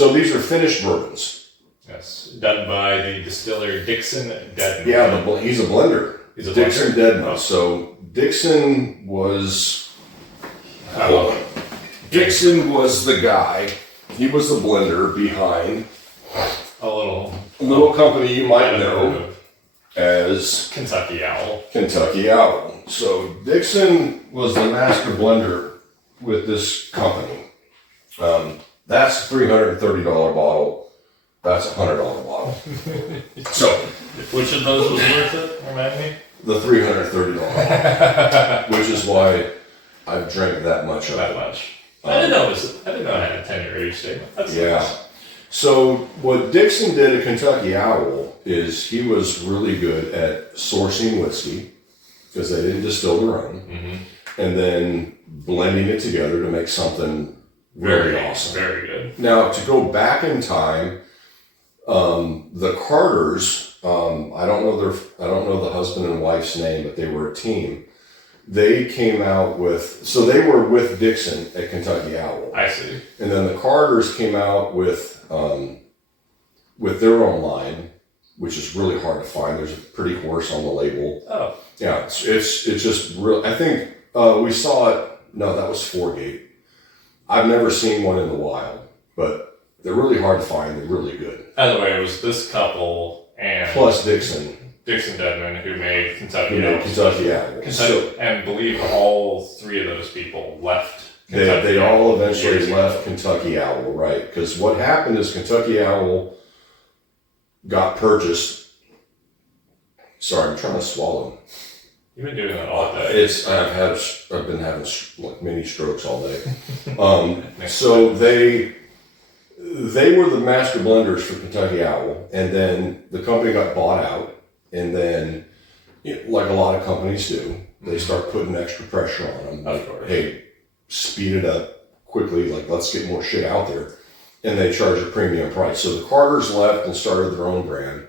So these are finished bourbons. Yes, done by the distiller Dixon Dedman. Yeah, he's a blender. He's a Dixon blender? Dedman. Oh. So Dixon was the guy. He was the blender behind a little company you might know as Kentucky Owl. Kentucky Owl. So Dixon was the master blender with this company. That's a $330 bottle. That's a $100 bottle. So, which of those was worth it? Remind me. The $330, which is why I've drank that much of it. That much. I didn't know it had a 10-year age statement. That's nice. So what Dixon did at Kentucky Owl is he was really good at sourcing whiskey because they didn't distill their own, and then blending it together to make something very awesome. Very good. Now to go back in time, the Carters, I don't know the husband and wife's name, but they were a team. They came out so they were with Dixon at Kentucky Owl. I see. And then the Carters came out with their own line, which is really hard to find. There's a pretty horse on the label. Oh. Yeah, it's just real. I think we saw it. No, that was Foregate. I've never seen one in the wild, but they're really hard to find. They're really good. By the way, it was this couple and plus Dixon Dedman who made Kentucky Owl. And believe all three of those people left. They all eventually left Kentucky Owl, right? Because what happened is Kentucky Owl got purchased. Sorry, I'm trying to swallow. You've been doing that all day. I've been having like mini strokes all day. So they were the master blenders for Kentucky Owl, and then the company got bought out, and then like a lot of companies do, they start putting extra pressure on them. Like, hey, speed it up quickly. Like, let's get more shit out there, and they charge a premium price. So the Carters left and started their own brand.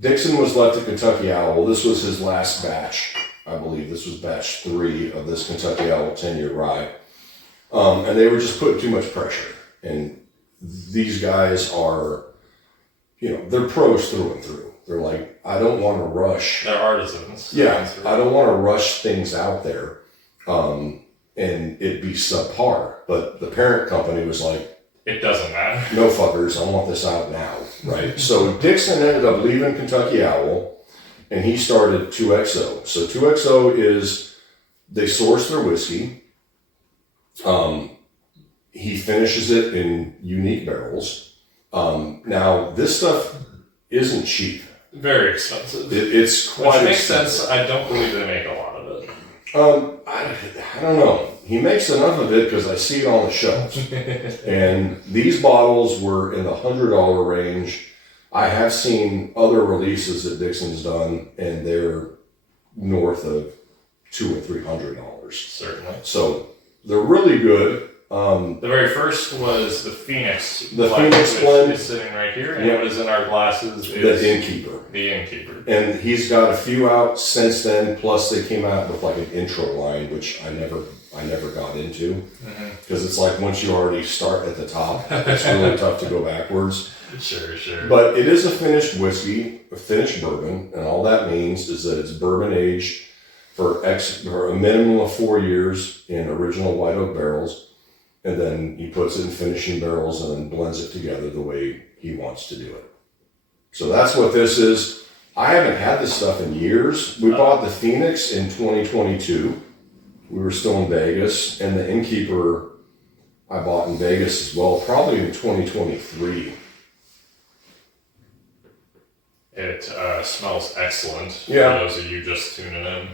Dixon was left at Kentucky Owl. This was his last batch. I believe this was batch 3 of this Kentucky Owl 10-year rye. And they were just putting too much pressure. And these guys are, they're pros through and through. They're like, I don't want to rush. They're artisans. Yeah, I don't want to rush things out there and it be subpar. But the parent company was like, it doesn't matter. No fuckers, I want this out now, right? So Dixon ended up leaving Kentucky Owl, and he started 2XO. So 2XO is, they source their whiskey. He finishes it in unique barrels. Now, this stuff isn't cheap. Very expensive. It's quite Which makes expensive. sense. I don't believe they make a lot of it. I don't know. He makes enough of it because I see it on the shelves. And these bottles were in the $100 range. I have seen other releases that Dixon's done, and they're north of $200 or $300. Certainly. So they're really good. The very first was the Phoenix. The Phoenix blend is sitting right here, and what is in our glasses is the Innkeeper. The Innkeeper. And he's got a few out since then. Plus, they came out with like an intro line, which I never got into because it's like once you already start at the top, it's really tough to go backwards. Sure. But it is a finished whiskey, a finished bourbon, and all that means is that it's bourbon aged for a minimum of 4 years in original white oak barrels, and then he puts it in finishing barrels and then blends it together the way he wants to do it. So that's what this is. I haven't had this stuff in years. We bought the Phoenix in 2022. We were still in Vegas, and the Innkeeper I bought in Vegas as well, probably in 2023. It smells excellent. Yeah. For those of you just tuning in.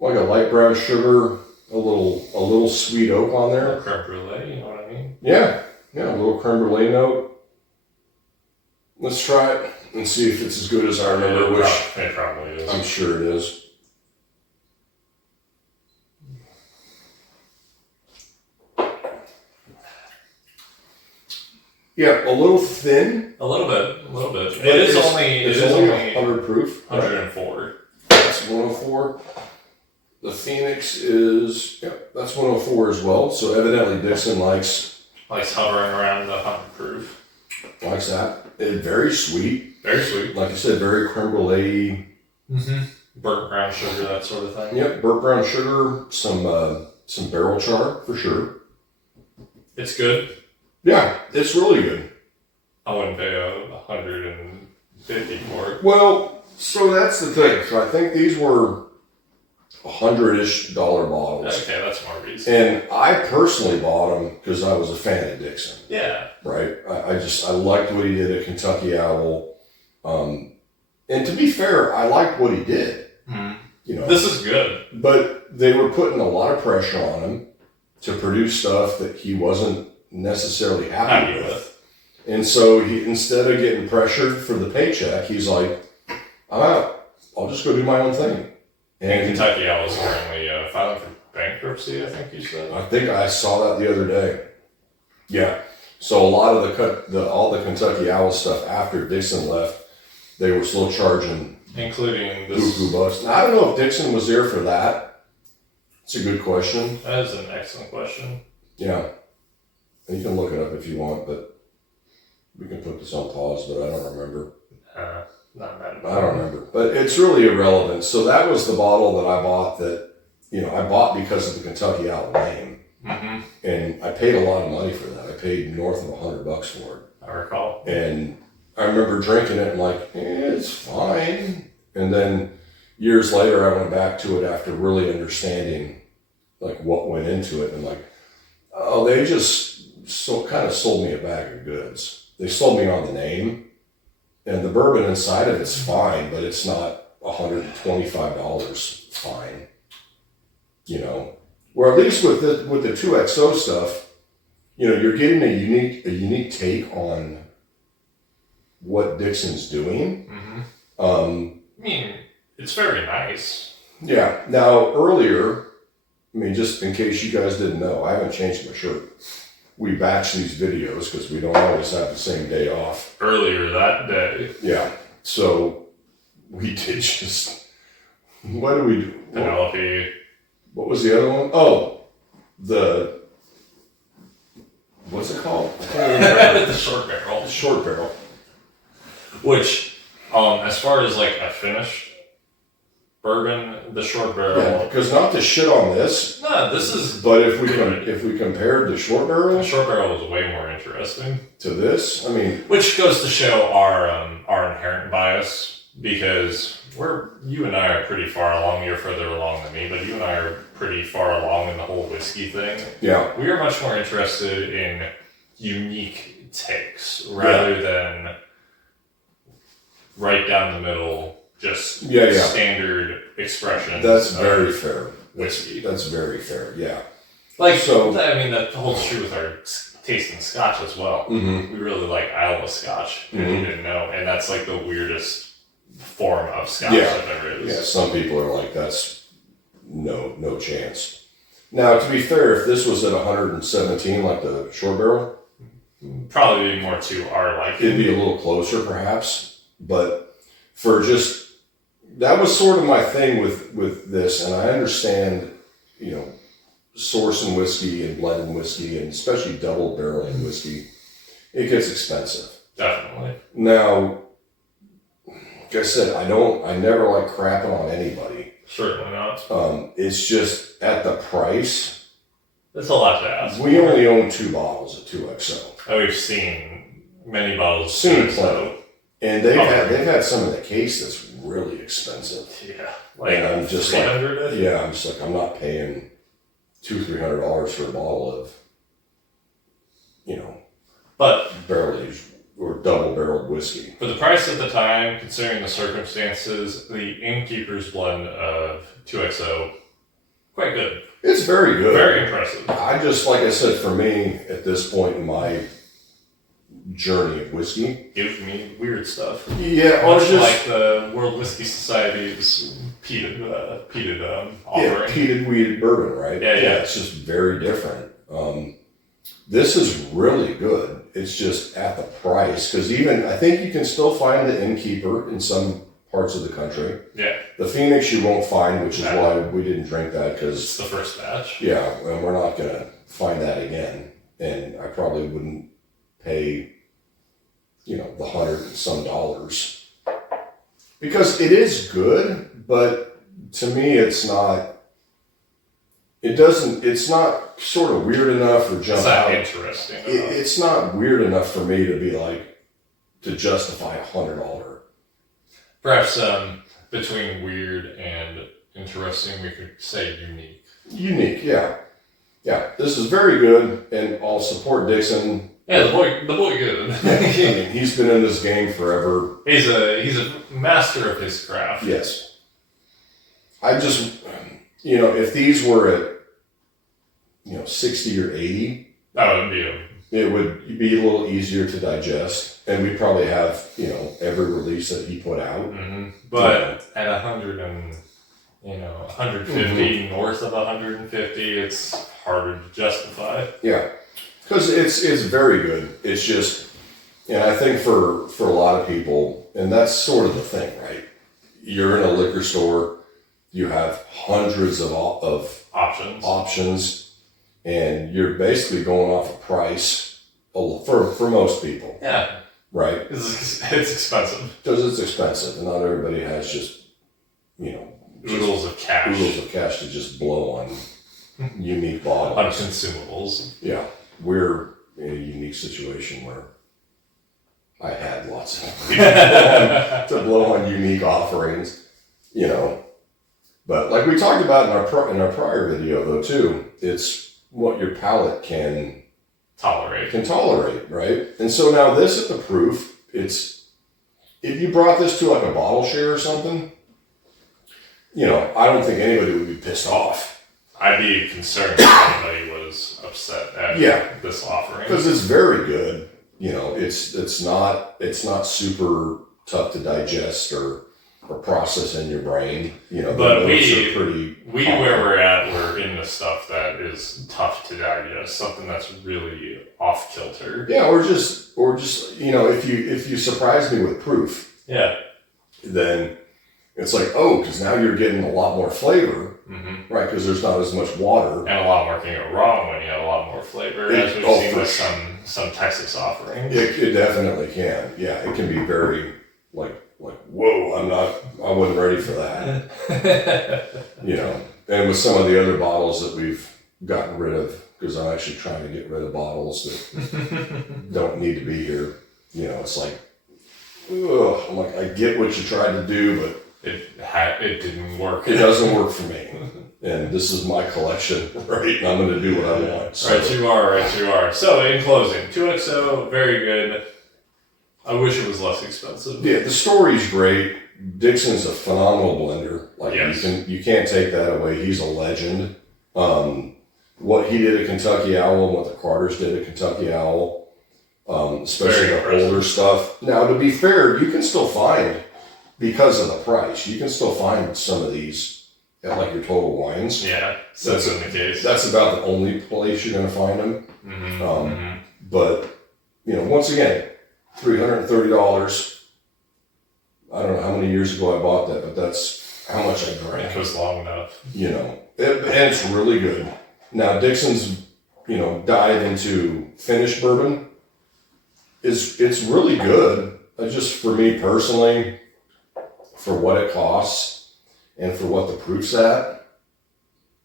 Like a light brown sugar, a little sweet oak on there. Creme brulee, you know what I mean? Yeah, a little creme brulee note. Let's try it and see if it's as good as I remember. It probably is. I'm sure it is. Yeah, a little thin. A little bit. It is only 100 proof. 104. Right? That's 104. The Phoenix is, that's 104 as well. So evidently Dixon likes Likes hovering around the 100 proof. Likes that. It's very sweet. Very sweet. Like you said, very creme brulee. Mm-hmm. Burnt brown sugar, that sort of thing. Yep, burnt brown sugar, some barrel char for sure. It's good. Yeah, it's really good. I wouldn't pay $150 for it. Well, so that's the thing. So I think these were $100-ish bottles. Okay, that's more reasonable. And I personally bought them because I was a fan of Dixon. Yeah. Right? I liked what he did at Kentucky Owl. And to be fair, I liked what he did. Mm-hmm. You know, this is good. But they were putting a lot of pressure on him to produce stuff that he wasn't necessarily happy with. And so he, instead of getting pressured for the paycheck, he's like, I'm out. I'll just go do my own thing. And Kentucky Owl is currently filing for bankruptcy, I think you said. I think I saw that the other day. Yeah. So a lot of all the Kentucky Owl stuff after Dixon left, they were still charging, including this. Buku bucks. Now, I don't know if Dixon was there for that. It's a good question. That is an excellent question. Yeah. And you can look it up if you want, but we can put this on pause, but I don't remember. Not bad. I don't remember. But it's really irrelevant. So that was the bottle that I bought I bought because of the Kentucky Owl name. Mm-hmm. And I paid a lot of money for that. I paid north of $100 for it. I recall. And I remember drinking it and like, it's fine. And then years later, I went back to it after really understanding like what went into it. And like, oh, they just kind of sold me a bag of goods. They sold me on the name. And the bourbon inside of it's fine, but it's not $125 fine. You know, where at least with the 2XO stuff, you know, you're getting a unique take on what Dixon's doing. Mm-hmm. I mean, it's very nice. Yeah. Now earlier, I mean, just in case you guys didn't know, I haven't changed my shirt. We batch these videos because we don't always have the same day off. Earlier that day. Yeah. So we did just. What did we do? Penelope. What was the other one? Oh, what's it called? The short barrel. The short barrel. Which, as far as like a finished bourbon, the short barrel. Yeah, because not to shit on this. No, this is. But if we compared the short barrel, the short barrel was way more interesting to this. I mean, which goes to show our inherent bias. Because you and I are pretty far along. You're further along than me, but you and I are pretty far along in the whole whiskey thing. Yeah. We are much more interested in unique takes rather than right down the middle, just standard expressions. That's very fair. Whiskey. That's very fair. Yeah. Like, so, I mean, that holds true with our taste in Scotch as well. Mm-hmm. We really like Iowa Scotch, if you didn't know, and that's like the weirdest form of Scotch that there is. Yeah, some people are like, that's no chance. Now, to be fair, if this was at 117, like the short barrel, probably be more to our liking. It'd be a little closer, perhaps. But for just that was sort of my thing with this, and I understand, you know, sourcing whiskey and blending whiskey, and especially double barreling whiskey, it gets expensive. Definitely. Now, like I said, I never like crapping on anybody. Certainly not. It's just at the price. It's a lot to ask. We only own 2 bottles of 2XO. And we've seen many bottles. Seen plenty. And they've had some in the case that's really expensive. Yeah. Like, and I'm just like, $300? I'm just like, I'm not paying $200-300 for a bottle of, you know, but barrel aged or double barreled whiskey. For the price at the time, considering the circumstances, the Innkeeper's blend of 2XO, quite good. It's very good. Very impressive. I just, like I said, for me, at this point in my journey of whiskey. Give me weird stuff. Yeah, much like the World Whiskey Society's peated offering. Yeah, peated weeded bourbon, right? Yeah. It's just very different. This is really good. It's just at the price, because I think you can still find the Innkeeper in some parts of the country. Yeah. The Phoenix you won't find, which is why we didn't drink that, because it's the first batch. Yeah, and we're not going to find that again. and I probably wouldn't pay, the $100 and some because it is good, but to me, it's not sort of weird enough or jump It's not out. interesting enough. It's not weird enough for me to be like, to justify $100. Perhaps between weird and interesting, we could say unique. Unique, yeah. Yeah, this is very good, and I'll support Dixon. Yeah, the boy good. I mean, he's been in this game forever. He's a master of his craft. Yes. I just, if these were at, 60 or 80, That would be it would be a little easier to digest, and we'd probably have, every release that he put out. Mm-hmm. But at 100 and 150 north of 150, it's harder to justify. Yeah, because it's very good. It's just, and I think for a lot of people, and that's sort of the thing, right? You're in a liquor store, you have hundreds of options, and you're basically going off a price for most people. Yeah. Right? It's expensive. Because it's expensive, and not everybody has just, Oodles of cash. Oodles of cash to just blow on unique bottles. On consumables. Yeah. We're in a unique situation where I had lots of to blow on unique offerings, But like we talked about in our prior video, though, too, it's what your palate can tolerate, right? And so now this is the proof. It's if you brought this to like a bottle share or something, I don't think anybody would be pissed off. I'd be concerned if anybody was upset at this offering. Because it's very good. It's not super tough to digest or process in your brain. But we where we're at, we're in the stuff that is tough to digest, something that's really off kilter. Yeah, or just if you surprise me with proof, then it's like, because now you're getting a lot more flavor, right? Because there's not as much water. And a lot more can go wrong when you have a lot more flavor, as we've seen with some Texas offerings. It definitely can. Yeah, it can be very, like, whoa, I wasn't ready for that. And with some of the other bottles that we've gotten rid of, because I'm actually trying to get rid of bottles that don't need to be here. It's like, ugh, I'm like, I get what you tried to do, but it didn't work. It doesn't work for me. And this is my collection, right? And I'm going to do what I want. So. Right, you are. So, in closing, 2XO, very good. I wish it was less expensive. Yeah, the story's great. Dixon's a phenomenal blender. Like, yes. you can't take that away. He's a legend. What he did at Kentucky Owl and what the Carters did at Kentucky Owl, especially the older stuff. Now, to be fair, you can still find, because of the price, you can still find some of these at like your Total Wines. Yeah, that's in the case. That's about the only place you're going to find them. But, once again, $330. I don't know how many years ago I bought that, but that's how much I drank. It was long enough. And it's really good. Now, Dixon's, dive into finished bourbon it's really good. Just for me personally, for what it costs and for what the proof's at,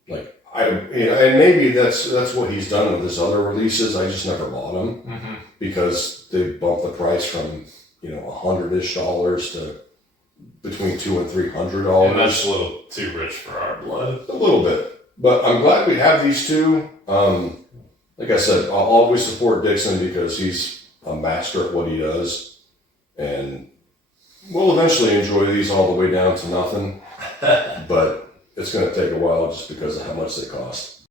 like and maybe that's what he's done with his other releases. I just never bought them because they bumped the price from $100-ish to between $200 and $300. And that's a little too rich for our blood. A little bit, but I'm glad we have these two. Like I said, I'll always support Dixon because he's a master at what he does, and we'll eventually enjoy these all the way down to nothing. But it's going to take a while just because of how much they cost.